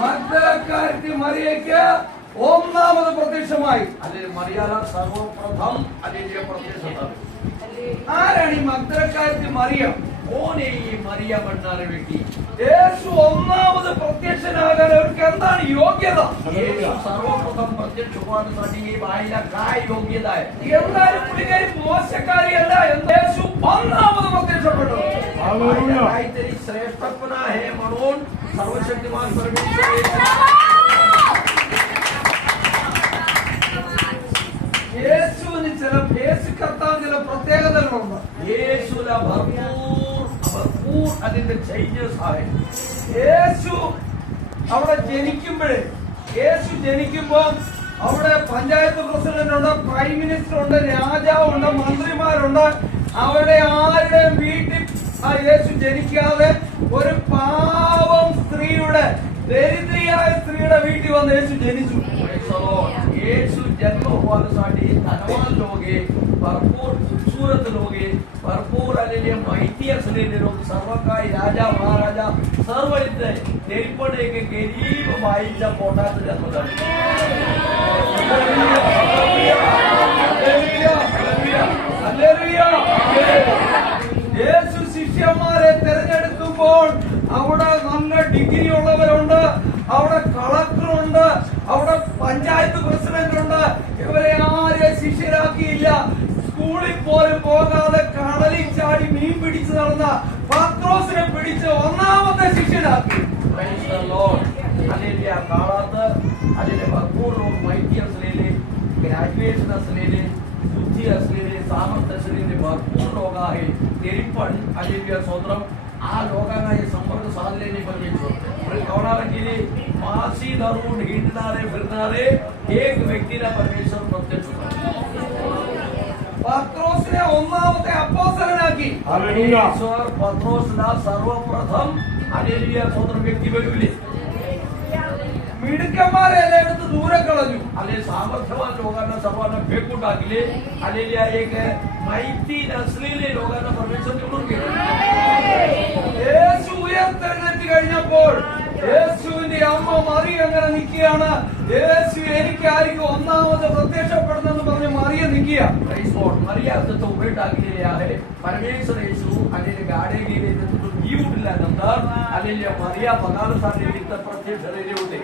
മഗ്ദലക്കാരത്തി മറിയയ്ക്ക് ഒന്നാമത് പ്രത്യക്ഷമായി. അതിൽ മറിയാല സർവപ്രഥം അതിന്റെ പ്രത്യക്ഷത. ആരാണ് ഈ മഗ്ദലക്കാരത്തി മറിയ? ഓനെ ഈ മറിയ മണ്ണാറ് വ്യക്തി. യേശു ഒന്നാമത് പ്രത്യക്ഷനാകാൻ അവർക്ക് എന്താണ് യോഗ്യത? യേശു സർവപ്രഥം പ്രത്യക്ഷമാണെന്നാണ് ഈ വായില കായ് യോഗ്യത. എന്നാലും പുള്ളിക്കാരി മോശക്കാരിയല്ല. യേശു ഒന്നാമത് പ്രത്യക്ഷപ്പെട്ടു. काहीतरी श्रेष्ठपणा आहे म्हणून सर्वशक्तिमान परमेश्वर യേശുവിന് യേശു കർത്താവിന് ചില പ്രത്യേകതകളുണ്ട്. യേശുല ഭർപൂർ അതിന്റെ ചേഞ്ചസ് आहे. യേശു അവിടെ ജനിക്കുമ്പോ അവിടെ പഞ്ചായത്ത് പ്രസിഡന്റ് ഉണ്ട്, പ്രൈം മിനിസ്റ്റർ ഉണ്ട്, രാജാവുണ്ട്, മന്ത്രിമാരുണ്ട്. അവരുടെ ആരുടെയും വീട്ടിൽ ആ യേശു ജനിക്കാതെ ഒരു പാവം സ്ത്രീയുടെ, ദരിദ്രിയായ സ്ത്രീയുടെ വീട്ടിൽ വന്ന് യേശു ജനിച്ചു. യേശു जन्म होण्यासाठी धनवान लोक भरपूर खूबसूरत लोक भरपूर आलेले माहिती असलेले लोक सर्व काही राजा महाराजा सर्व इथे तरी पण एक गरीब बाईच्या पोटात जन्म झाला. യേശു ശിഷ്യന്മാരെ തിരഞ്ഞെടുക്കുമ്പോൾ അവിടെ നല്ല ഡിഗ്രി ഉള്ളവരുണ്ട്, അവിടെ കളക്ടറുണ്ട്, അവിടെ പഞ്ചായത്ത് പ്രസിഡന്റ് ഉണ്ട്. ഇവരെ ആരെ ശിഷ്യരാക്കിയില്ല. സ്കൂളിൽ പോലും പോകാതെ കടലിൽ ചാടി മീൻ പിടിച്ചു നടന്ന പത്രോസിനെ പിടിച്ച് ഒന്നാമത്തെ ശിഷ്യനാക്കി. आलेल्या काळात आलेले भरपूर लोक माहिती असलेले, ग्रॅज्युएशन असलेले, बुद्धी असलेले, सामर्थ्य असलेले भरपूर लोक आहेत. तरी पण आलेल्या सोदरम आ लोकांना हे संपर्क साधलेले परमेश्वर कोणाला केले? मासी धरून हिंडणारे फिरणारे एक व्यक्तीला परमेश्वर प्रत्यक्ष പത്രോസിനെ ഒന്നാമത്തെ അപ്പോസ്തലനാക്കി. परमेश्वर पत्रोसला सर्वप्रथम आलेल्या सोदर व्यक्ती बनविले. मिडकमारे എടുത്ത് ദൂരെ കളഞ്ഞു. आले सामर्थ्यवान लोकांना सर्वांना फेकून टाकले. आलेल्या एक माहिती नसलेले लोकांना परमेश्वर निवडून गेले. യേശു ഉയർത്തെഴുന്നേറ്റ് കഴിഞ്ഞപ്പോൾ യേശുവിന്റെ അമ്മ മറിയ അങ്ങനെ നിൽക്കുകയാണ്. യേശു എനിക്കായിരിക്കും ഒന്നാമത് പ്രത്യക്ഷപ്പെടുന്നെന്ന് പറഞ്ഞ് മറിയ നിൽക്കുക. मरिया तो उभे टाकलेले आहे. परमेश्वर येशू आलेले गाडे गेले मी उठल्यानंतर आलेल्या मरिया बघायसाठी तिथं प्रत्यक्ष झालेले होते.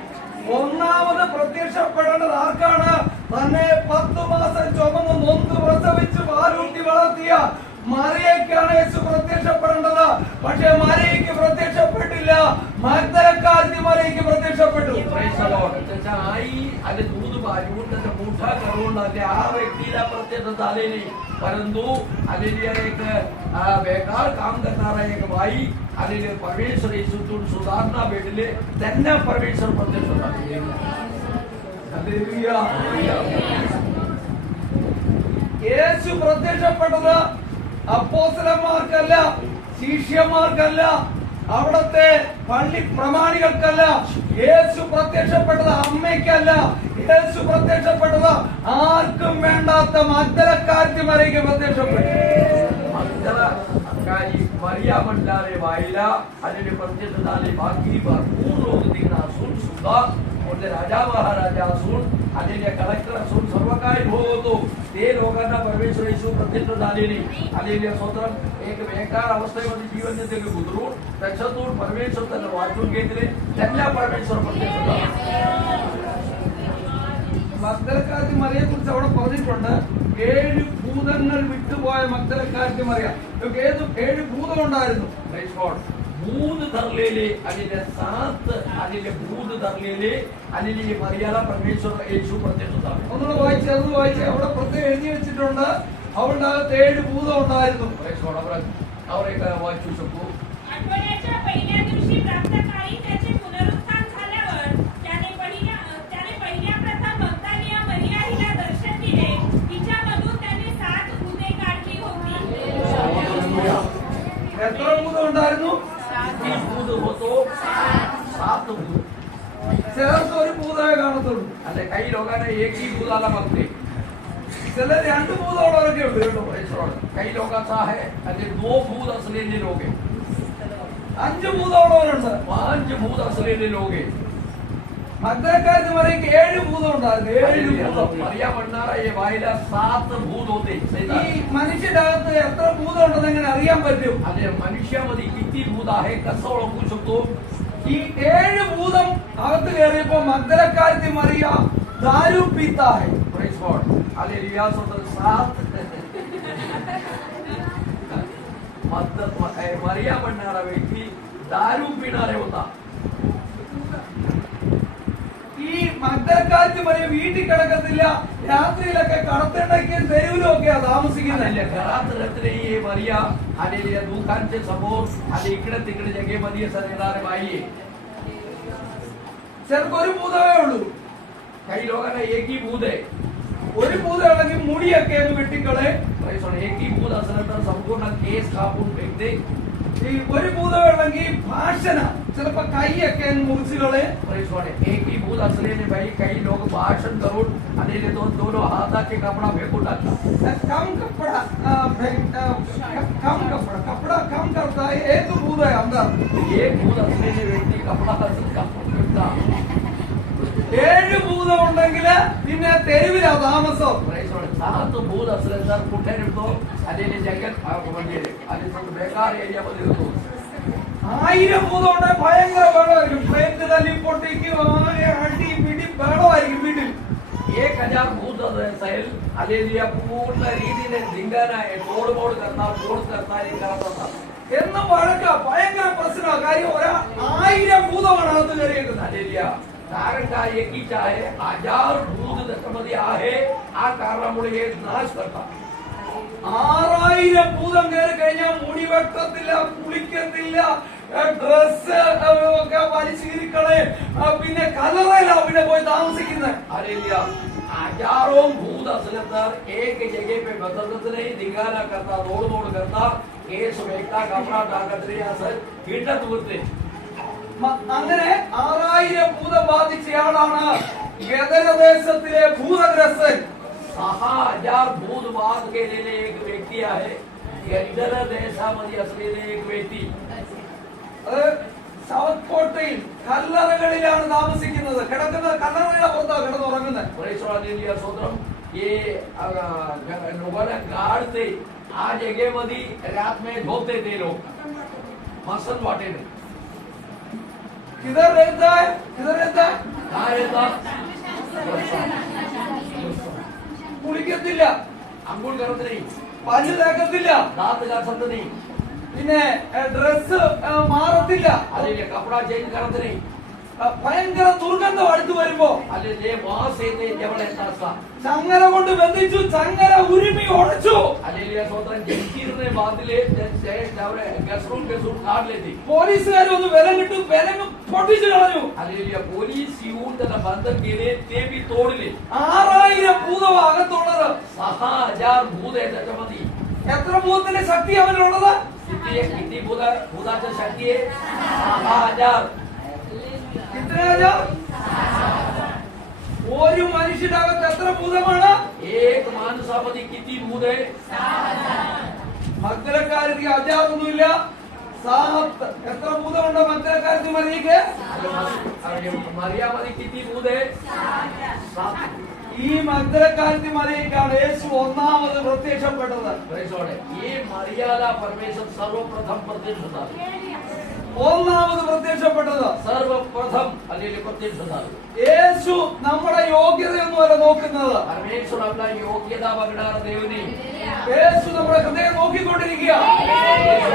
ഒന്നാമത് പ്രത്യക്ഷപ്പെടേണ്ടത് ആർക്കാണ്? തന്നെ 10 മാസം ചുമന്ന് നൊന്ത് പ്രസവിച്ച് പാലൂട്ടി വളർത്തിയ മറിയയ്ക്കാണ് യേശു പ്രത്യക്ഷപ്പെടേണ്ടത്. പക്ഷെ മറിയയ്ക്ക് പ്രത്യക്ഷപ്പെട്ടില്ല. മഗ്ദലക്കാരത്തി മറിയയ്ക്ക് പ്രത്യക്ഷപ്പെട്ടു. त्याच्या आई आणि दूध पाजवून त्याचा मोठा करून त्या व्यक्तीला प्रत्यक्ष झाले नाही. परंतु आलेली एक बेकार काम करणारा एक बाई आलेले परमेश्वर येशूतून सुधारणा भेटले. त्यांना परमेश्वर प्रत्यक्ष झाले. യേശു പ്രത്യക്ഷപ്പെട്ടത് അപ്പോസ്തലന്മാർക്കല്ല, ശിഷ്യന്മാർക്കല്ല, അവിടത്തെ പള്ളി പ്രമാണികൾക്കല്ല. യേശു പ്രത്യക്ഷപ്പെട്ടത് അമ്മയ്ക്കല്ല. യേശു പ്രത്യക്ഷപ്പെട്ടത് ആർക്കും വേണ്ടാത്ത മഗ്ദലക്കാരത്തി മറിയയ്ക്ക് പ്രത്യക്ഷപ്പെട്ടു. मरिया म्हणणारे बाईला आलेले प्रत्यक्ष झाले. बाकी भरपूर लोक तिकडे असून सुद्धा मोठे राजा महाराजा असून आलेल्या कलेक्टर असून सर्व काही होतो ते लोकांना परमेश्वर येशू प्रत्यक्ष झालेले. आलेल्या स्वतः एक बेकार अवस्थेमध्ये जीवन ते गुजरून त्याच्यातून परमेश्वर त्यांना वाचून घेतले. त्यांना परमेश्वर प्रत्यक्ष झाला. മഗ്ദലക്കാരത്തി മറിയയെ കുറിച്ച് അവിടെ പറഞ്ഞിട്ടുണ്ട്. 7 ഭൂതങ്ങൾ വിട്ടുപോയ മഗ്ദലക്കാരത്തി മറിയ. 7 ഭൂതങ്ങളുണ്ടായിരുന്നു. भूत धरलेले आणि 7 आलेले भूत धरलेले आलेले मरियाला परमेश्वर येशू प्रत्यक्ष झाले. ഒന്നുകൂടെ വായിച്ച് അവിടെ പ്രത്യേകം എഴുതി വെച്ചിട്ടുണ്ട്. അവളുടെ അകത്ത് 7 ഭൂതം ഉണ്ടായിരുന്നു. അവർ एक वाचू शकू. आठवड्याच्या पहिल्या दिवशी प्रातःकाळी त्याचे पुनरुत्थान झाल्यावर त्याने पहिल्या प्रथम मग्दलिया मरिया हिला दर्शन दिले. तिच्यामधून त्याने 7 भूते काढली होती. എത്ര ഭൂതം ഉണ്ടായിരുന്നു? 7 भूत होतो. 7 भूत. ചിലർക്ക് ഒരു ഭൂതമേ കാണത്തുള്ളൂ. आणि काही लोकांना एकही भूताला मागते. ചിലർ 2 ഭൂതമുള്ളവരൊക്കെ ഉണ്ട് കേട്ടോ. काही लोकांचा आहे आणि 2 भूत असलेले लोक आहे. 5 ഭൂതമുള്ളവരുണ്ട്. 5 भूत असलेले लोक आहे. മഗ്ദലക്കാരത്തി മറിയക്ക് 7 ഭൂതം ഉണ്ടായിരുന്നു. 7 ഭൂതം. मरिया भंडारा ये वाइला 7 भूत होते. ഈ മനുഷ്യന്റെ അകത്ത് എത്ര ഭൂതം ഉണ്ടെന്ന് എങ്ങനെ അറിയാൻ പറ്റും? अरे मनुष्यामध्ये किती भूत आहे कसं ओळखू शकतो? ഈ 7 ഭൂതം അകത്ത് കയറിയപ്പോ മഗ്ദലക്കാരത്തി മറിയ ദാരു പീത്താഹെ. Praise God. हालेलुया. स्वतः 7 मरिया भंडारा व्यक्ती दारू पिणारे होता. ഈ മഗ്ദലക്കാരത്തി മറിയ വീട്ടിൽ കിടക്കത്തില്ല, രാത്രിയിലൊക്കെ കടത്തിണ്ടയ്ക്ക് തെരുവിലൊക്കെയാ താമസിക്കുന്നത്. घरात रात्री ये मरिया आलेल्या दुकानच्या समोर आणि इकडे तिकडे जगेमध्ये सगळे बाई आहे. ചിലർക്ക് ഒരു ഭൂതമേ ഉള്ളൂ. काही लोकांना एकही भूत आहे. ഒരു ഭൂതം ഉണ്ടെങ്കിൽ മുടിയൊക്കെ ഒന്ന് വെട്ടിക്കളെ. एकही भूत असलं तर संपूर्ण केस कापून फेकते. ഈ ഒരു ഭൂതമേ ഉണ്ടെങ്കിൽ ഭാഷന, ചിലപ്പോ കൈയൊക്കെ ഒന്ന് മുറിച്ചുകളെ. एकही भूत असलेले बाई काही लोक भाषण करून आणि दोन हाताचे कपडा फेकून टाकतात. कम कपड़ा कपड़ा कम करता है एक भूत है अंदर. एक भूत असलेले व्यक्ती कपडा कापून फेकतात. 7 ഭൂതം ഉണ്ടെങ്കിൽ പിന്നെ തെരുവിലാ താമസം. 7 भूत असले तर कुठे निघतो? आलेले जगत म्हणजे आणि बेकार एरियामध्ये होतो. 1000 ഭൂതം ഉണ്ടെങ്കിൽ ഭയങ്കര ബഹളമായിരിക്കും. പ്ലേറ്റ് തല്ലി പൊട്ടിക്കും, അടി പിടി ബഹളമായിരിക്കും വീട്ടിൽ. 1000 भूत असेल आलेली पूर्ण रीतीने धिंगाणा आहे, तोडमोड करणार, फोड करणार, हे करत असतात. എന്നും വഴക്ക, ഭയങ്കര പ്രശ്നമാണ്. കാര്യം 1000 ഭൂതമാണ് അകത്ത് കയറിയേക്കുന്നത്. आलेली कारण काय एकीच आहे, 1000 भूत त्याच्यामध्ये आहे. ആ കാരണമുळे हे नाश करतात. 6000 ഭൂതം കയറി കഴിഞ്ഞാൽ മുടി വെട്ടത്തില്ല, കുളിക്കത്തില്ല, ഡ്രസ് ഒക്കെ വലിച്ചിരിക്കളെ, പിന്നെ കലറയിലാ പിന്നെ പോയി താമസിക്കുന്നത്. आलेल्या हजारों भूत असले तर एक जगह पे बदलत नाही, धिंगाणा करतात, तोडमोड करतात, केस वेगळा कपडा टाकत नाही, असं हिंडत उरते. അങ്ങനെ 6000 ഭൂതം ബാധിച്ചയാളാണ് ഗദരദേശത്തിലെ ഭൂതഗ്രസ്തൻ. 6000 भूत बाध केलेले एक व्यक्ती आहे. गदर देशामध्ये असलेले एक व्यक्ती. സൗത്ത് കോട്ടയിൽ കല്ലറകളിലാണ് താമസിക്കുന്നത്. കിടക്കുന്നത് കല്ലറയുടെ പുറത്താണ് കിടന്നുറങ്ങുന്നത്. स्वतंत्र ये लोकांना गाडते. आ जगेमध्ये रात में झोपते ते लोक मसन वाटेने. किधर रहता है? किधर रहता है? काय येतात? കുളിക്കത്തില്ല, आंघोळ करत नाही, പല്ല് തേക്കത്തില്ല, दात घासत नाही, പിന്നെ ഡ്രസ് മാറത്തില്ല. आलेले कपडा चेंज करत नाही. ഭയങ്കര ദുർഗന്ധം അടുത്ത് വരുമ്പോ आले जे वास येते जेवढ येतात असतात. ചങ്ങല കൊണ്ട് ബന്ധിച്ചു, ചങ്ങല ഉരുമി ഉടച്ചു. आलेल्या स्वतः जंजीरने बांधले, घसरून घसरून काढले ते. പോലീസുകാർ ഒന്ന് വിലം കിട്ടും, വിലം പൊട്ടിച്ചു കളഞ്ഞു. आलेल्या पोलीस येऊन त्याला बंद केले, ते बी तोडले. 6000 ഭൂതം അകത്തുള്ളത്. 6000 भूत आहे त्याच्यामध्ये. എത്ര ഭൂതത്തിന്റെ ശക്തി അവനുള്ളത്? किती भूताच्या शक्ती आहे? 6000. ഒരു മനുഷ്യന്റെ അകത്ത് എത്ര ഭൂതമാണ്? एक माणसामध्ये किती भूत आहे? മഗ്ദലക്കാരത്തി അജാതൊന്നുമില്ല, സാത്ത്. എത്ര ഭൂതമുണ്ട് മഗ്ദലക്കാരത്തി മറിയക്ക്? मर्यामध्ये किती भूत आहे? 7. ഈ മഗ്ദലക്കാരത്തി മറിയക്കാണ് യേശു ഒന്നാമത് പ്രത്യക്ഷപ്പെട്ടത്. ये मर्यादा परमेश्वर सर्वप्रथम प्रत्यक्ष होतात. ഒന്നാമത് പ്രത്യക്ഷപ്പെട്ടത്. सर्वप्रथम आलेले प्रत्यक्ष होतात. യേശു നമ്മുടെ യോഗ്യതയൊന്നുമല്ല നോക്കുന്നത്. परमेश्वर आपला योग्यता बघणार देव नाही. യേശു നമ്മുടെ ഹൃദയം നോക്കിക്കൊണ്ടിരിക്കുക.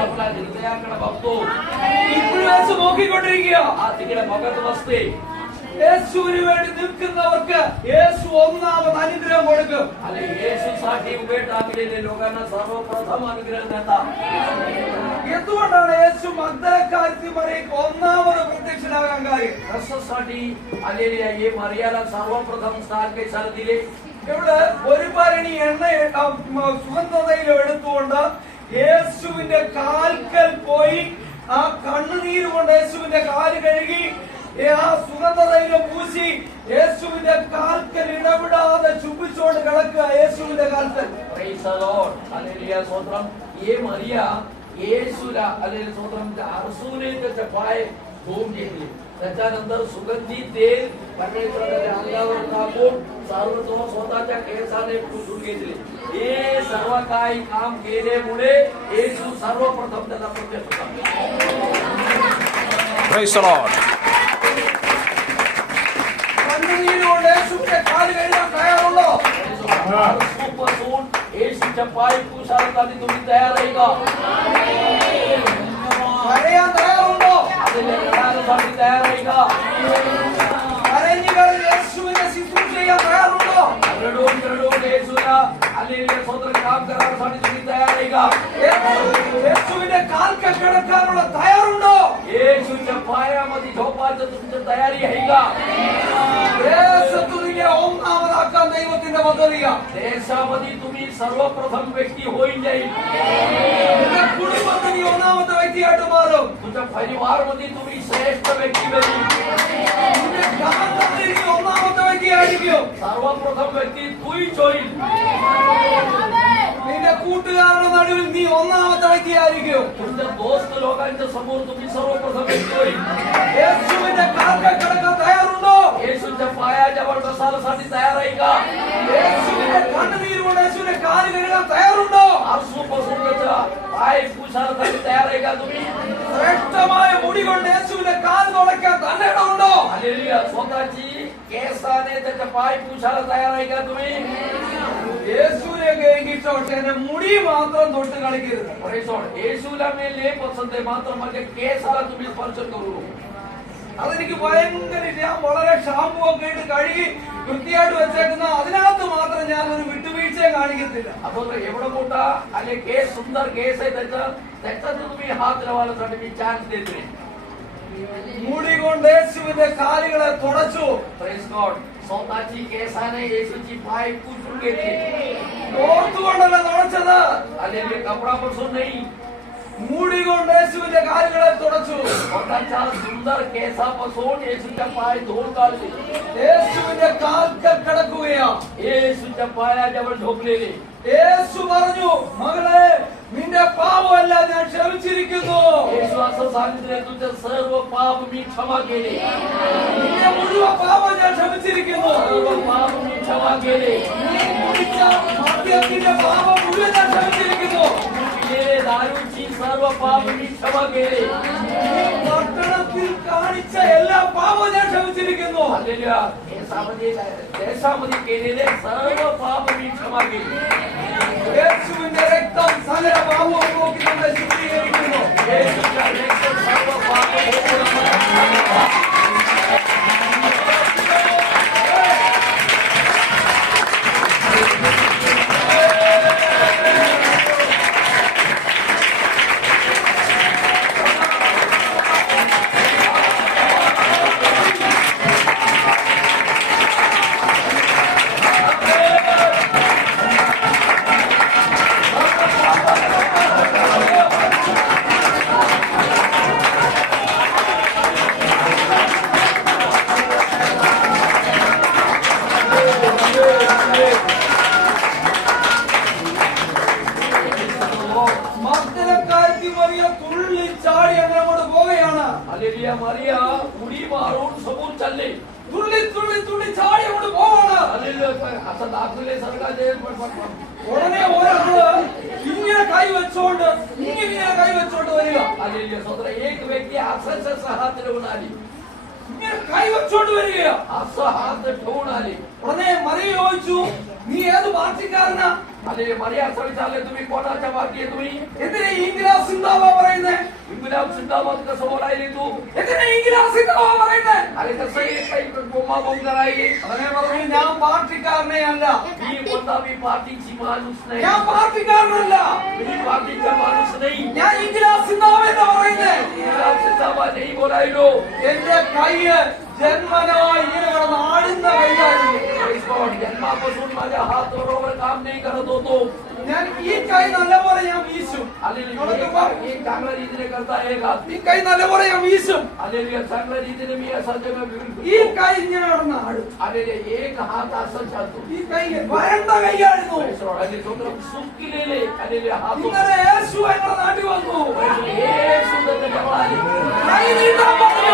आपला हृदयाकडे बघतो. ഇപ്പോഴും യേശു നോക്കിക്കൊണ്ടിരിക്കുക. हा तिकडे बघत बसते. യേശുവിന് വേണ്ടി നിൽക്കുന്നവർക്ക് യേശു ഒന്നാമത് അനുഗ്രഹം കൊടുക്കും. आणि येशूसाठी उभे टाकलेले लोकांना सर्वप्रथम अनुग्रह देतात. എന്തുകൊണ്ടാണ് യേശു മഗ്ദലക്കാരത്തി മറിയക്ക് ഒന്നാമത് പ്രത്യക്ഷനാകാൻ കാര്യം? कशासाठी आलेले हे मर्यादा सर्वप्रथम स्थान कशाला दिले? ഇവിടെ ഒരു ഭരണി എണ്ണ സുഗന്ധതയിലും എടുത്തുകൊണ്ട് യേശുവിന്റെ കാൽക്കൽ പോയി ആ കണ്ണുനീര് കൊണ്ട് യേശുവിന്റെ കാല് കഴുകി ആ സുഗന്ധതയിലും പൂശി യേശുവിന്റെ കാൽക്കൽ ഇടപെടാതെ ചുംബിച്ചുകൊണ്ട് കിടക്കുക. യേശുവിന്റെ കാൽക്കൽ. Praise the Lord. Hallelujah. Stotram. ये मरिया येशूला आलेले स्तोत्रम. अरसूने त्याचे पाय धुवून घेतले. त्याच्यानंतर सुगंधी तेल परमेश्वराच्या अंगावर टाकून सर्वत्र स्वतःच्या केसाने पुसून घेतले. हे सर्व काही काम केल्यामुळे येशू सर्वप्रथम त्याचा प्रत्यक्ष होता. Praise the Lord. കണ്ണുനീരുകൊണ്ട് യേശുവിന്റെ കാല് കഴുകാൻ തയ്യാറുണ്ടോ? पासून येशूच्या पाय पुसायला तुम्ही तयार आहे का? കരയാൻ തയ്യാറുണ്ടോ? അതിന്റെ കടാരसाठी तयार आहे का? കരഞ്ഞുകൾ യേശുവിനെ ശുശ്രൂഷ ചെയ്യാൻ തയ്യാറുണ്ടോ? रडून रडून येशूला आलेले स्वतंत्र काम करण्यासाठी तुम्ही तयार आहे का? യേശുവിന്റെ കാൽക്കൽ കിടക്കാനുള്ള തയ്യാറുണ്ടോ? येशूच्या पायामध्ये झोपायचं तुमची तयारी आहे का? ദേശത്തുനിന്നെ ഒന്നാമതാക്കാൻ ദൈവത്തിന്റെ പദ്ധതിയാ. देशामध्ये तुम्ही सर्वप्रथम व्यक्ती होईल जाईल. നിന്റെ കുടുംബത്തിൽ നീ ഒന്നാമത്തെ വ്യക്തിയായിട്ട് മാറും. तुमच्या परिवारमध्ये तुम्ही श्रेष्ठ व्यक्ती बनेल. നിന്റെ കാന്തത്തിൽ നീ ഒന്നാമത്തെ വ്യക്തിയായിരിക്കും. सर्वप्रथम व्यक्ती तूच होईल. നിന്റെ കൂട്ടുകാരുടെ നടുവിൽ നീ ഒന്നാമത്തെ വ്യക്തിയായിരിക്കും. तुमच्या दोस्त लोकांच्या समोर तुम्ही सर्वप्रथम व्यक्ती होईल. യേശുവിന്റെ കാൽക്കൽ കിടക്കാൻ തയ്യാറുണ്ടോ? येशूच्या पायाजवळ बसायसाठी तयार आहे का? യേശുവിന്റെ കണ്ണുനീരുകൊണ്ട് യേശുവിന്റെ കാല് കഴുകാൻ തയ്യാറുണ്ടോ? आसूपासून त्याचा पाय पुसायसाठी तयार आहे का तुम्ही? ശ്രേഷ്ഠമായ മുടി കൊണ്ട് യേശുവിന്റെ കാല് തുടയ്ക്കാൻ തന്നെ ഇടമുണ്ടോ? हालेलुया. स्वतःची केसाने त्याचा पाय पुसायला तयार आहे का तुम्ही? യേശുവിനെ കഴുകിയിട്ട് പക്ഷേ എന്റെ മുടി മാത്രം തൊട്ട് കളിക്കരുത്. Praise God. येशूला मी लय पसंत आहे, मात्र माझ्या केसाला तुम्ही स्पर्श करू नका. അതെനിക്ക് ഭയങ്കര ഞാൻ വളരെ ഷാമ്പു ഒക്കെ ഇട്ട് കഴുകി വൃത്തിയായിട്ട് വെച്ചേക്കുന്ന അതിനകത്ത് മാത്രം ഞാൻ ഒരു വിട്ടുവീഴ്ചയും കാണിക്കത്തില്ല. आपण एवढा मोठा आणि केस सुंदर केस आहे त्याच्यात तुम्ही हात लावायसाठी मी चान्स देत नाही. മുടി കൊണ്ട് യേശുവിന്റെ കാലുകളെ തുടച്ചു. Praise God. स्वतःची केसाने येशूची पाय पुसून घेतले. ഓർത്തുകൊണ്ടല്ല തുടച്ചത്, आलेले कपडापासून नाही, മുടി കൊണ്ട് യേശുവിന്റെ കാലുകളെ തുടച്ചു. स्वतःच्या सुंदर केसापासून येशूच्या पाय धुवून काढले. യേശുവിന്റെ കാൽക്കൽ കിടക്കുകയാ. येशूच्या पायाजवळ झोपलेले. യേശു പറഞ്ഞു, മകളെ നിന്റെ പാപമെല്ലാം ഞാൻ ക്ഷമിച്ചിരിക്കുന്നു. येशू असं सांगितले, तुझे सर्व पाप मी क्षमा केले. നിന്റെ മുഴുവൻ പാപം ഞാൻ ക്ഷമിച്ചിരിക്കുന്നു. सर्व पाप मी क्षमा केले. നീ കുടിച്ച മദ്യത്തിന്റെ പാപം മുഴുവൻ ഞാൻ ക്ഷമിച്ചിരിക്കുന്നു. पिलेले दारूची सर्व पाप मी क्षमा केले. നീ പട്ടണത്തിൽ കാണിച്ച എല്ലാ പാപവും ഞാൻ ക്ഷമിച്ചിരിക്കുന്നു. हालेलुया. देशामध्ये केलेले सर्व पाप मी क्षमा केले. യേശുവിന്റെ രക്തം സകല പാപവും നോക്കി നമ്മളെ ശുദ്ധീകരിക്കുന്നു. येशूच्या रक्ताने सर्व पाप धुवून മഗ്ദലക്കാരത്തി മറിയ തുള്ളിച്ചാടി അങ്ങനെ അങ്ങോട്ട് പോവുകയാണ്. हालेलुया. मारिया उडी मारून समोर चालले. തുള്ളി തുള്ളി തുള്ളി ചാടി അങ്ങോട്ട് പോവാണ്. हालेलुया. असं दाखवले सरकारचे ഉടനെ ഒരാള് ഇങ്ങനെ കൈവച്ചോണ്ട് ഇങ്ങനെ കൈവച്ചോണ്ട് വരിക. हालेलुया. स्वतः एक व्यक्ती असं हात ठेवून आली. ഇങ്ങനെ കൈവച്ചോണ്ട് വരികയാ. असं हात ठेवून आली. ഉടനെ മറിയ ചോദിച്ചു, നീ ഏത് പാർട്ടിക്കാരനാ? हालेलुया. मारिया असं विचारले, तुम्ही कोणाच्या बाकी आहे? तुम्ही എന്തിനാ ഇംഗ്ലാസ് സിന്ദാബാ പറയുന്നേ? इंग्लंड सिंधाबाद कसं बोलायले तू? എന്തിനാ ഇംഗ്ലാസ് സിന്ദാബാ പറയുന്നേ? अरे कसं काही बोमा बोम करायले? ഉടനെ പറഞ്ഞു, ഞാൻ പാർട്ടിക്കാരനെ അല്ല, मी कोणता मी पार्टीची माणूस नाही. ഞാൻ പാർട്ടിക്കാരനല്ല, मी पार्टीचा माणूस नाही. ഞാൻ ഇംഗ്ലാസ് സിന്ദാബ എന്ന് പറയുന്നേ. इंग्लंड सिंधाबाद नाही बोलायलो. എന്റെ കൈയ്യ് ജന്മനായി ഇങ്ങനെ കിടന്ന് ആടുന്ന കൈയായിരുന്നു. Praise God. जन्मापासून माझ्या हात बरोबर काम नाही करत होतो. ഞാൻ ഈ കൈ നല്ലപോലെ ഞാൻ വീശും. हालेलुया. एक चांगल्या रीतीने करता एक हात. ഈ കൈ നല്ലപോലെ ഞാൻ വീശും. हालेलुया. चांगल्या रीतीने मी असा जगा ഈ കൈ ഇങ്ങനെ കിടന്ന് ആടും. आलेले एक हात असं चालतो. ഈ കൈ വരണ്ട കൈയായിരുന്നു. Praise God. आणि तो सुख केलेले आलेले हात ഇന്നലെ യേശു എന്റെ നാട്ടിൽ വന്നു. येशू त्याच्या जवळ आले. കൈ നീട്ടാൻ പറഞ്ഞു.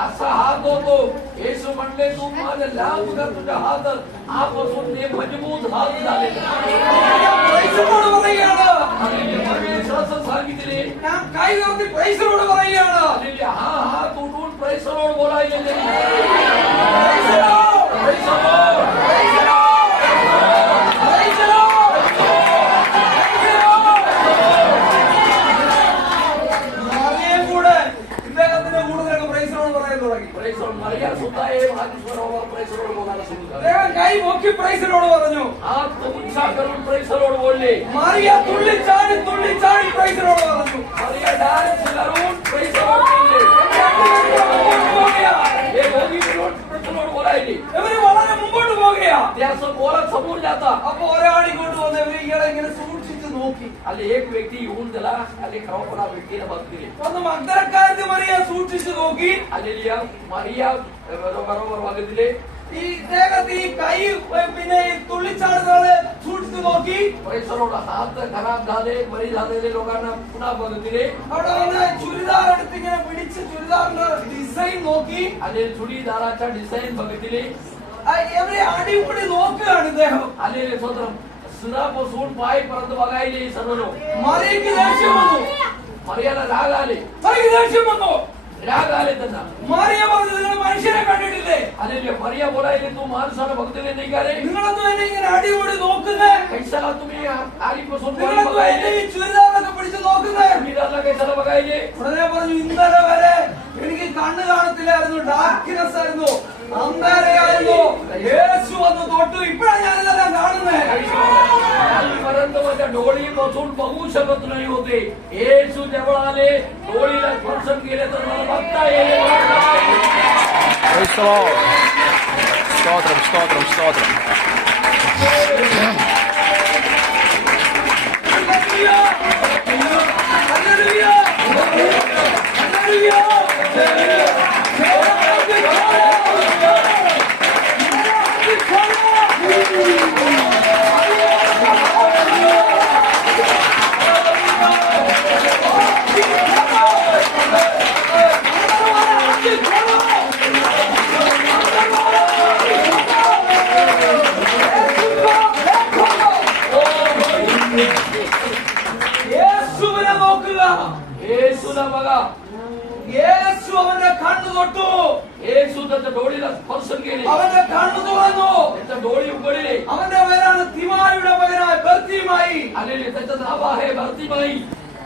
असा हात होतो येशू म्हणले तू माझा लांब कर तुझा हात आपासून ते मजबूत हात झाले असं सांगितले काही गोष्टी पैसरोड പറയുകയാണ് हा हात उठून पैसरोड बोलायले मरिया सुद्धा കൈ നോക്കി പ്രൈസിനോട് പറഞ്ഞു പ്രൈസറോട് बोलले മറിയ തുള്ളിച്ചാടി പ്രൈസിനോട് പറഞ്ഞു मरिया डान्स करून प्रैसरोड बोलले बोलायले ഇവര് വളരെ മുമ്പോട്ട് പോകുകയാ त्याचं बोलत समोर जाता അപ്പൊ ഒരാൾ ഇങ്ങോട്ട് വന്ന് ഇവര് ഇയാളെ ഇങ്ങനെ സൂക്ഷിച്ചു നോക്കി ಅಲ್ಲಿ एक व्यक्ती येऊन त्याला ಅಲ್ಲಿ खरोखर व्यक्तीला बघते ഒന്ന് മഗ്ദലക്കാരത്തി മറിയ സൂക്ഷിച്ചു നോക്കി ಅಲ್ಲಿ मरिया बरोबर वागतिले ഈ ദേഹത്ത് ഈ കൈ പിന്നെ ഈ തുള്ളിച്ചാടുകളെ സൂക്ഷിച്ചു നോക്കി प्रैसरोड हात खराब झाले बरी झालेले लोकांना पुन्हा बघतिले അവിടെ വന്ന് ചുരിദാർ എടുത്ത് ഇങ്ങനെ പിടിച്ച് ചുരിദാറിന്റെ ഡിസൈൻ നോക്കി आणि चुडीदाराचा डिझाईन बघतिले എവരെ അടിപൊളി നോക്കുകയാണ് ഇദ്ദേഹം आलेले स्वतः सुरापासून पायपर्यंत बघायले सर्व लोक മറിയക്ക് ദേഷ്യം വന്നു मरियाला राग आले മറിയക്ക് ദേഷ്യം വന്നു राग आले त्यांना മറിയ പറഞ്ഞു നിങ്ങൾ മനുഷ്യനെ കണ്ടിട്ടില്ലേ आले मरिया बोलायले तू माणसाला बघतले नाही का रे നിങ്ങളൊന്നും എന്നെ ഇങ്ങനെ അടിപൊളി നോക്കുന്നേ कैसाला तुम्ही आधीपासून നിങ്ങളൊന്നും എന്നെ ഈ ചുരിദാറൊക്കെ പിടിച്ച് നോക്കുന്നേ चुडीदारला कैसाला बघायले ഉടനെ പറഞ്ഞു ഇന്നലെ വരെ എനിക്ക് കണ്ണ് കാണത്തില്ലായിരുന്നു ഡാർക്ക്നെസ് ആയിരുന്നു അന്ധകാരമായിരുന്നു യേശു വന്ന് തൊട്ടു ഇപ്പോഴാണ് ഞാൻ ഇതെല്ലാം കാണുന്നേ पर्यंत माझ्या डोळी बसून बघू शकत नाही होते येशू जवळ आले डोळीला स्पर्शन केले तर मला बघता येईल Praise the Lord. Stotram, stotram, stotram. Hallelujah! Hallelujah! Hallelujah! യേശുവിനെ നോക്കുക येशूला बघा യേശു അവന്റെ കണ്ണു തൊട്ടു येशू त्याच्या डोळीला स्पर्शन केले അവന്റെ കണ്ണു തുറന്നു त्याच्या डोळी उघडले അവന്റെ പേരാണ് തിമായിയുടെ മകനായ ബർത്തിമായി आलेले त्याचं नाव आहे भरतीबाई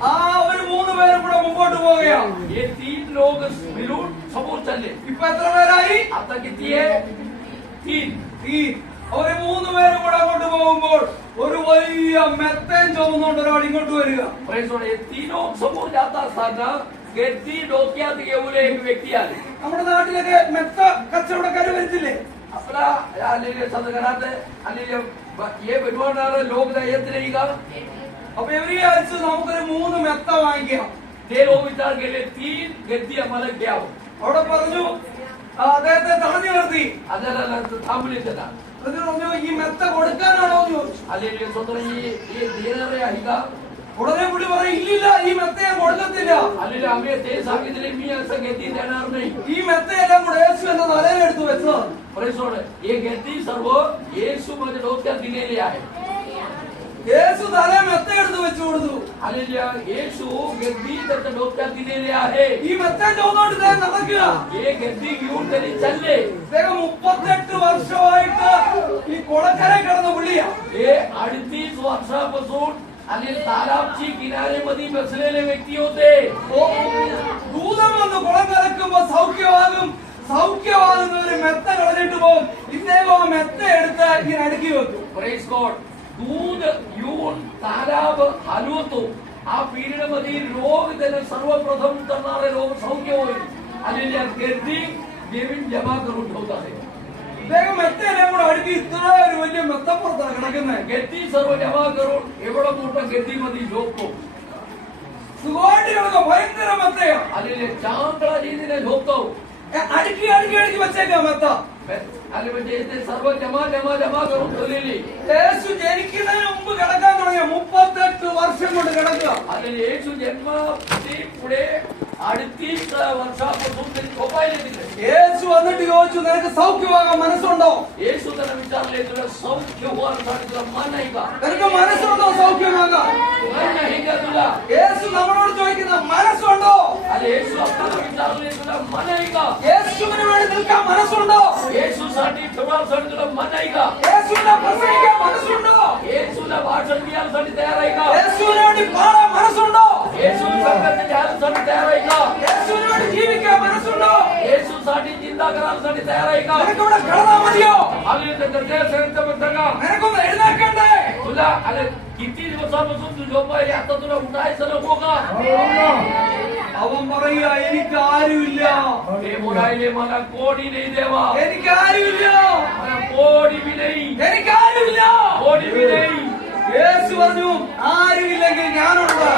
ആ അവര് മൂന്ന് പേരും കൂടെ മുമ്പോട്ട് പോവുകയാണ് हे 3 लोक मिळून समोर चालले ഇപ്പൊ എത്ര പേരായി आता किती आहे 3 അവര് മൂന്ന് പേരും കൂടെ അങ്ങോട്ട് പോകുമ്പോൾ ഒരു വലിയ മെത്തേൻ ചുമന്നുകൊണ്ട് ഒരാൾ ഇങ്ങോട്ട് വരിക हे 3 लोक समोर जात असताना ती डोक्यात घेऊन एक व्यक्ती आले നമ്മുടെ നാട്ടിലൊക്കെ മെത്ത കച്ചവടക്കാര് വരുന്നില്ലേ आपला आलेले सदघरात आलेले हे बनवणारे लोक येत नाही का അപ്പൊ ഇവര് വിചാരിച്ചു നമുക്കൊരു 3 മെത്ത വാങ്ങിക്കാം ते लोक विचार केले 3 गद्दी आम्हाला घ्यावं അവിടെ പറഞ്ഞു അദ്ദേഹത്തെ തടഞ്ഞു നിർത്തി आल्याला थांबले त्याला എന്നിട്ട് പറഞ്ഞു ഈ മെത്ത കൊടുക്കാനാണോ എന്ന് ചോദിച്ചു आलेले स्वतः हे देणारे आहे का ഉടനെ പുള്ളി പറയും ഇല്ലില്ല ഈ മെത്ത ഞാൻ കൊടുക്കത്തില്ല आलेले आम्ही ते सांगितले मी असं गद्दी देणार नाही ഈ മെത്തയെല്ലാം കൂടെ യേശു എന്ന തലയിലെടുത്ത് വെച്ചതാണ് परिसोड हे गद्दी सर्व येशू माझ्या डोक्यात दिलेली आहे യേശു തലയെ മെത്ത എടുത്ത് വെച്ചു കൊടുത്തു आलेल्या येशू गद्दी त्याच्या डोक्यात दिलेली आहे ഈ മെത്ത ചോദിച്ചോണ്ട് ഇദ്ദേഹം നടക്കുക हे गद्दी घेऊन तरी चालले ഇദ്ദേഹം 38 വർഷമായിട്ട് ഈ കൊടക്കര കിടന്ന പുള്ളിയാ हे 38 वर्षापासून आणि तालाबची किनारेमध्ये बसलेले व्यक्ती होते. ദൂതം വന്ന് കുളം കലക്കുമ്പോ സൗഖ്യമാകുന്നവര് മെത്ത കളഞ്ഞിട്ട് പോകും. ഇദ്ദേഹം ആ മെത്ത എടുത്ത് ഇങ്ങനെ അടുക്കി വെക്കും. Praise God. दूध येऊन तालाब हलवतो. आ पिरियड मध्ये रोग त्याने सर्वप्रथम करणारे रोग सौख्य होईल. आलेल्या गर्दी देवीन जमा करून ठेवतात. ഇദ്ദേഹം മെത്തയെല്ലാം കൂടെ അടുക്കി ഇത്ര ഒരു വലിയ മെത്തപ്പുറത്താണ് കിടക്കുന്നത്. गर्दी सर्व जमा करून एवढं मोठं गर्दीमध्ये झोपतो. സുഖമായിട്ട് കിടക്കുക. ഭയങ്കര മെത്തയാ. आलेले चांगला रीतीने झोपतो. അടുക്കി വെച്ചേക്കാം മെത്ത. आले म्हणजे ते सर्व जमा करून ठेवलेली. യേശു ജനിക്കുന്നതിന് മുമ്പ് കിടക്കാൻ തുടങ്ങിയ 38 വർഷം കൊണ്ട് കിടക്കുക. आणि येशू जन्माची पुढे 38 वर्षापासून ते झोपायला तिथे. യേശു വന്നിട്ട് ചോദിച്ചു, നിനക്ക് സൗഖ്യമാകാൻ മനസ്സുണ്ടോ? येशू त्यांना विचारले, तुला सौख्य होण्यासाठी तुला मन आहे का? നിനക്ക് മനസ്സുണ്ടോ സൗഖ്യമാകാൻ? मन आहे का तुला? യേശു നമ്മളോട് ചോദിക്കുന്ന മനസ്സുണ്ടോ? आणि येशू आपल्याला विचारले, तुला मन आहे का? യേശുവിന് വേണ്ടി നിൽക്കാൻ മനസ്സുണ്ടോ? येशूसाठी ठेवण्यासाठी तुला मन आहे का? യേശുവിനെ പ്രസംഗിക്കാൻ മനസ്സുണ്ടോ? येशूला भाषण द्यायसाठी तयार आहे का? യേശുവിന് വേണ്ടി പാടാൻ മനസ്സുണ്ടോ? येशू संघाचे घ्यायसाठी तयार आहे का? യേശുവിന് വേണ്ടി ജീവിക്കാൻ മനസ്സുണ്ടോ? येशूसाठी चिंता करायसाठी तयार आहे का? നിനക്കിവിടെ കിടന്നാ മതിയോ? आले तर गरजेचं म्हणतं का? നിനക്കൊന്ന് എഴുന്നേക്കണ്ടേ? तुला आले किती दिवसापासून तू झोपायली, आता तुला उठायचं नको का? അവൻ പറയുക, എനിക്ക് ആരുമില്ല, हे बोलायले मला कोणी नाही देवा, എനിക്ക് ആരുമില്ല, मला कोणी बी नाही, എനിക്ക് ആരുമില്ല. कोणी बी नाही. യേശു പറഞ്ഞു, ആരുമില്ലെങ്കിൽ ഞാനുണ്ട്.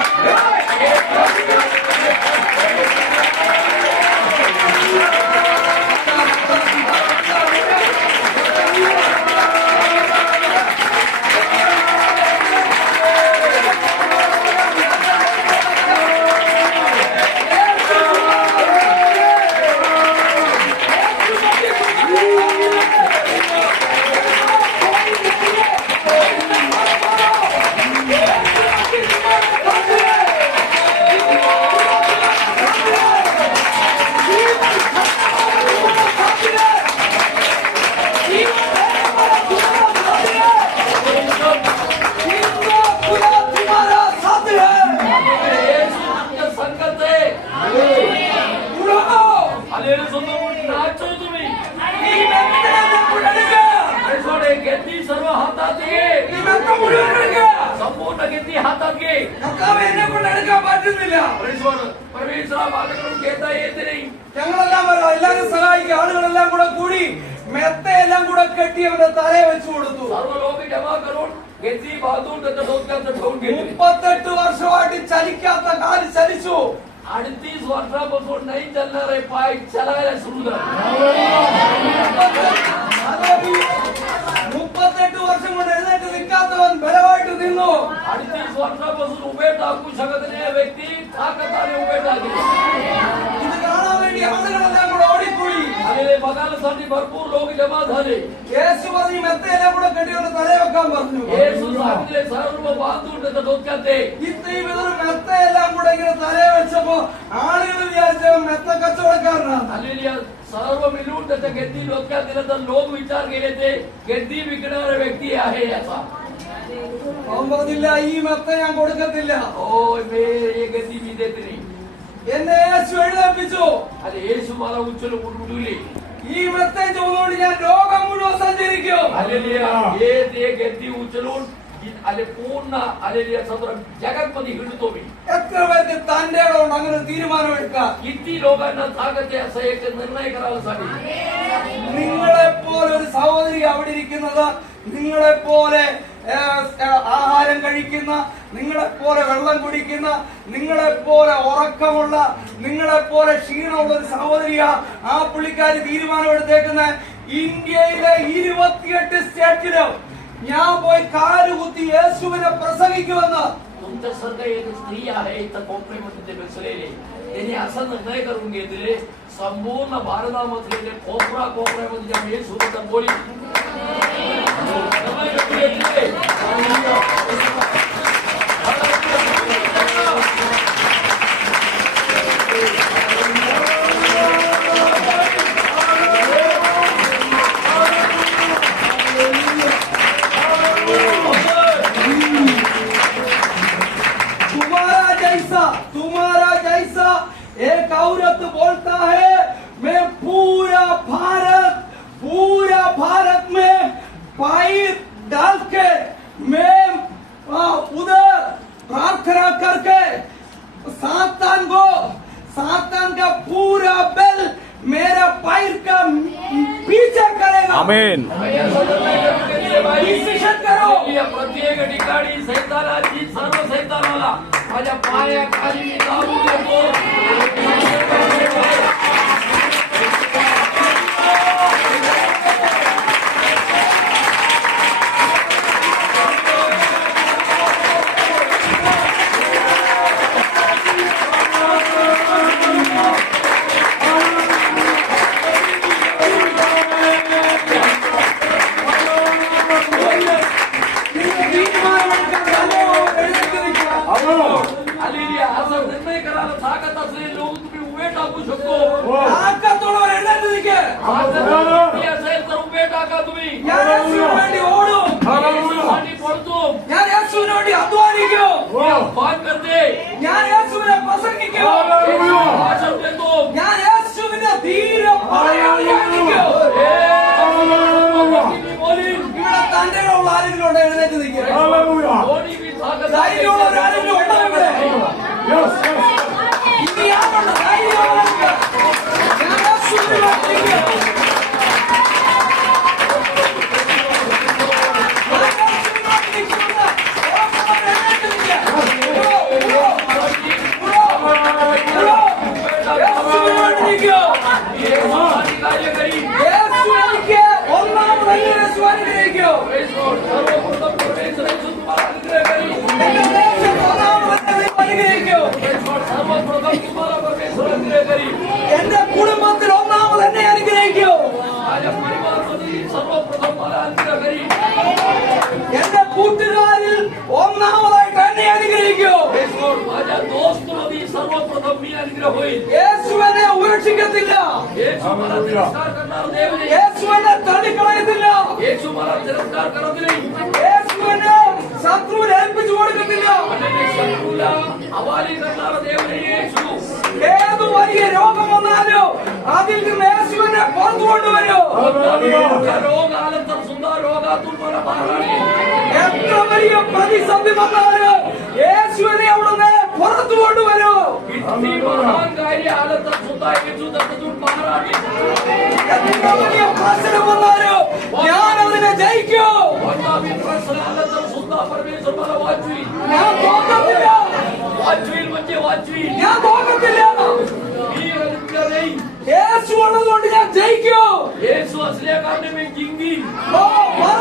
सर्व हातात घे, संपूर्ण घेतली हातात घे. എന്നെ കൊണ്ട് എടുക്കാൻ പറ്റുന്നില്ല. परमेश्वर माझ्याकडून घेता येत नाही. ഞങ്ങളെല്ലാം വരാം, എല്ലാവരും സഹായിക്കും. ആളുകളെല്ലാം കൂടെ കൂടി മെത്തയെല്ലാം കൂടെ കെട്ടി അവന്റെ തലയെ വെച്ചു കൊടുത്തു. सर्व लोक जमा करून घेतली, बांधून त्याच्या डोक्याचं ठेवून घेतली. 38 വർഷമായിട്ട് ചലിക്കാത്ത കാല് ചലിച്ചു. 38 वर्षापासून नाही चालणारे पाय चालायला सुरू झाले. 38 വർഷം കൊണ്ട് എഴുന്നേറ്റ് നിൽക്കാത്തവൻ ബലമായിട്ട് നിന്നു. 38 वर्षापासून उभे टाकू शकत नाही व्यक्ती ताकदाने उभे टाकले. ഇത് കാണാൻ വേണ്ടി ആളുകളെല്ലാം കൂടെ ഓടിക്കൂടി. आणि बघायसाठी भरपूर लोक जमा झाले. യേശു പറഞ്ഞു, മെത്തയെല്ലാം കൂടെ കെട്ടി അവന്റെ തലയെ വെക്കാൻ പറഞ്ഞു. येशू सांगितले, सर्व बांधून त्याच्या डोक्यात दे. ഇത്രയും ഇതൊരു മെത്തയെല്ലാം കൂടെ ഇങ്ങനെ തലയെ വെച്ചപ്പോ ആളുകൾ വിചാരിച്ചവൻ മെത്ത കച്ചവടക്കാരനാണ്. हालेलुया. सर्व मिळून त्याच्या गेद्दी डोक्यात दिलं तर लोक विचार केले ते गेद्दी विकणारा व्यक्ती आहे याचा. അവൻ പറഞ്ഞില്ല, ഈ മെത്ത ഞാൻ കൊടുക്കത്തില്ല. ओ मे ये गेद्दी मी देत नाही. എന്നെ യേശു എഴുന്നേൽപ്പിച്ചു. आणि येशू मला उचलून उठवली. ഈ മെത്തയും ചുമന്നുകൊണ്ട് ഞാൻ ലോകം മുഴുവൻ സഞ്ചരിക്കും. हालेलुया. हे ते गेद्दी उचलून आले पूर्ण हालेलुया सदर जगामध्ये हिंडतो मी. എത്ര പേർക്ക് തന്റെ ഇടമുണ്ട് അങ്ങനെ ഒരു തീരുമാനം എടുക്കാം? किती लोकांना ताकद आहे असं एक निर्णय करावासाठी. നിങ്ങളെ പോലെ ഒരു സഹോദരി അവിടെ ഇരിക്കുന്നത്, നിങ്ങളെ പോലെ ആഹാരം കഴിക്കുന്ന, നിങ്ങളെ പോലെ വെള്ളം കുടിക്കുന്ന, നിങ്ങളെ പോലെ ഉറക്കമുള്ള, നിങ്ങളെ പോലെ ക്ഷീണമുള്ള ഒരു സഹോദരിയാ ആ പുള്ളിക്കാരി തീരുമാനം എടുത്തേക്കുന്ന. ഇന്ത്യയിലെ 28 സ്റ്റേറ്റിലും ഞാൻ പോയി കാലുകുത്തി യേശുവിനെ प्रसंगिക്കുമെന്ന്. तुमच्यासारखं एक स्त्री आहे इथं कोपऱ्यामध्ये ते बसलेले, त्यांनी असा निर्णय करून घेतले संपूर्ण भारतामधले कोपऱ्यामध्ये जेव्हा येशू बद्दल बोली आमीन. डिसिजन करो. प्रत्येक ठिकाणी सैतानाची सर्व सैतानाला माझ्या पायाखाली मी दाबून देतो. हालेलुया. असा निर्णय करायला ताकद असलेले लोक तुम्ही उभे टाकू शकतो. താക്കത്തുള്ളവർ എഴുന്നേറ്റ് നിൽക്ക്. असेल तर उभे टाका तुम्ही. ഞാൻ യേശുവിന് വേണ്ടി ഓടും. യേശുसाठी पडतो. ഞാൻ യേശുവിന് വേണ്ടി അധ്വാനിക്കും. पान करते. ഞാൻ യേശുവിനെ പ്രസംഗിക്കും. भाषण देतो. ഞാൻ യേശുവിന്റെ ധീര പടയാളിയായിരിക്കും. बोलीन. ഇവിടെ തന്റെ ഉള്ള ആരെങ്കിലും ഉണ്ടോ? എഴുന്നേറ്റ് നിൽക്കുക. कोणी बी ताकद ധൈര്യമുള്ളവർ ആരെങ്കിലും ഉണ്ടോ ഇവിടെ? ഇനി ആരുണ്ട് ധൈര്യമുള്ളവർക്ക്? ഞാൻ യേശുവിന് വേണ്ടി നിൽക്കും. कार्य करी. ഒന്നാമത് യേശു അനുഗ്രഹിക്കൂ. सर्वप्रथम परमेश्वर येशू तुम्हाला अनुग्रह करी. അനുഗ്രഹിക്കൂ. सर्वप्रथम तुम्हाला परमेश्वर अनुग्रह करी. എന്റെ കുടുംബത്തിൽ ഒന്നാമത് എന്നെ അനുഗ്രഹിക്കൂ. माझ्या परिवारामध्ये सर्वप्रथम मला अनुग्रह करी. എന്റെ കൂട്ടുകാരിൽ ഒന്നാമതായിട്ട് എന്നെ അനുഗ്രഹിക്കൂ. माझ्या दोस्तमध्ये सर्वप्रथम मी अनुग्रह होईल. യേശു എന്നെ ഉപേക്ഷിക്കത്തില്ല. येशू मला तिरस्कार करणार देव नाही. യേശു എന്നെ തള്ളിക്കളയത്തില്ല. येशू मला तिरस्कार करत नाही. യേശു എന്നെ ശത്രുവിനെ ഏൽപ്പിച്ചു കൊടുക്കത്തില്ല. आणि शत्रूला हवाली करणारा देव नाही येशू. ഏത് വലിയ രോഗം വന്നാലോ അതിൽ നിന്ന് യേശുവിനെ പുറത്തു കൊണ്ടുവരൂ. रोग आला तर सुद्धा रोगातून मला बाहेर आणेल. എത്ര വലിയ പ്രതിസന്ധി വന്നാലും യേശുവിനെ അവിടുന്ന് പുറത്തു കൊണ്ടുവരൂ. किती महान कार्य आलं तर सुद्धा येशू त्यातून बाहेर आणेल. എത്ര വലിയ പ്രശ്നം വന്നാലും ഞാൻ അതിനെ ജയിക്കൂ. कोणता बी प्रश्न आला तर सुद्धा परमेश्वर मला वाचवी. ഞാൻ തോക്കത്തില്ല. वाचवील म्हणजे वाचवील. ഞാൻ തോക്കത്തില്ല. मी अनुग्रह नाही. യേശു ഉള്ളതുകൊണ്ട് ഞാൻ ജയിക്കൂ. येशू असल्या कारणे मी जिंकी. ഓ പറ.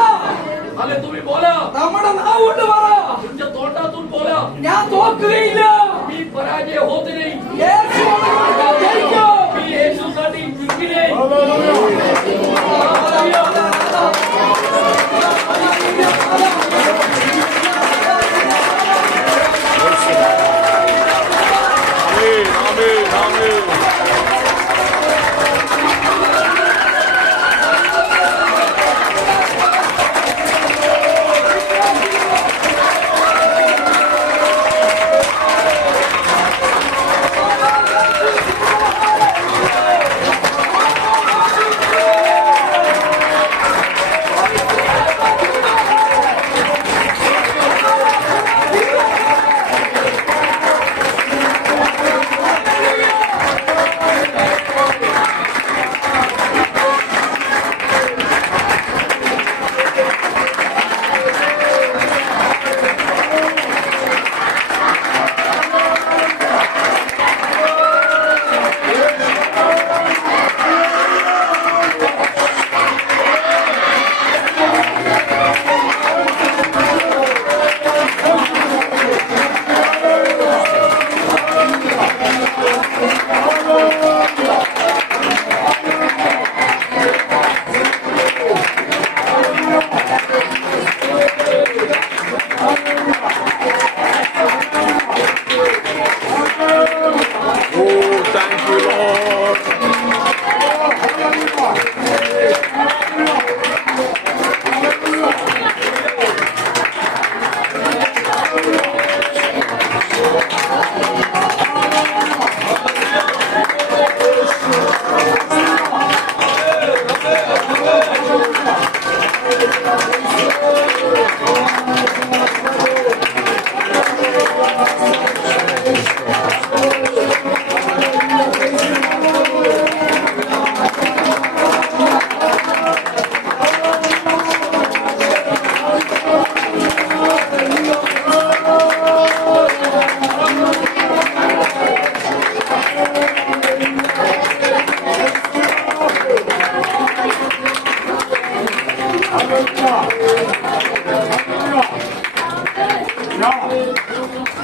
आले तुम्ही बोला. നമ്മുടെ നാവ് കൊണ്ട് പറ. तुमच्या तोंडातून बोला. ഞാൻ തോക്കുകയില്ല. मी पराजय होत नाही. യേശു ഉള്ളതുകൊണ്ട് ഞാൻ ജയിക്കൂ. मी येशूसाठी जिंकले. आमीन. आमीन.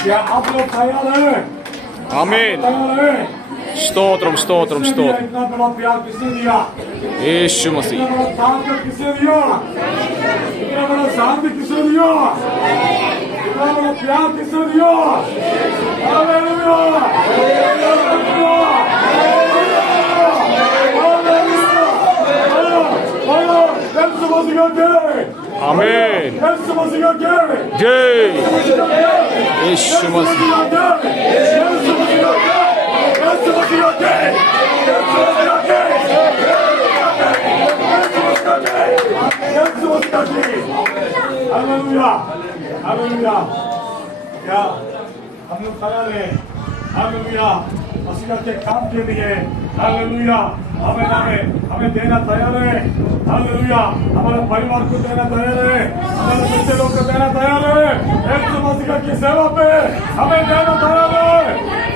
क्या आप लोग तैयार हैं? आमीन। तैयार हैं? स्तोत्रम स्तोत्रम किसने दिया? स्तोत्रम। इतना बड़ा प्यार किसने दिया? यीशु इतना मसीह। बड़ा ताकत किसने दिया? इतना बड़ा शांति किसने दिया? इतना बड़ा प्यार किसने दिया? हालेलुया! हालेलुया! हालेलुया! यीशु मसीह का जय! आमीन। यीशु मसीह का जय! जय यीशु मसीह का जय! यीशु मसीह। यीशु मसीह का जय! यीशु मसीह का जय! यीशु मसीह का जय! यीशु मसीह का जय! यीशु मसीह का जय! हालेलुया! हालेलुया! क्या हम लोग तैयार हैं? हालेलुया! मसीह के काम के लिए हालेलुया! हमें देना तैयार है। हालेलुया! हमारे परिवार को देना तैयार है, हमारे बच्चे लोग को देना तैयार है। यीशु मसीह की सेवा पे हमें देना तैयार है।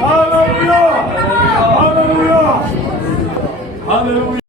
हालेलुया! हालेलुया! हालेलुया!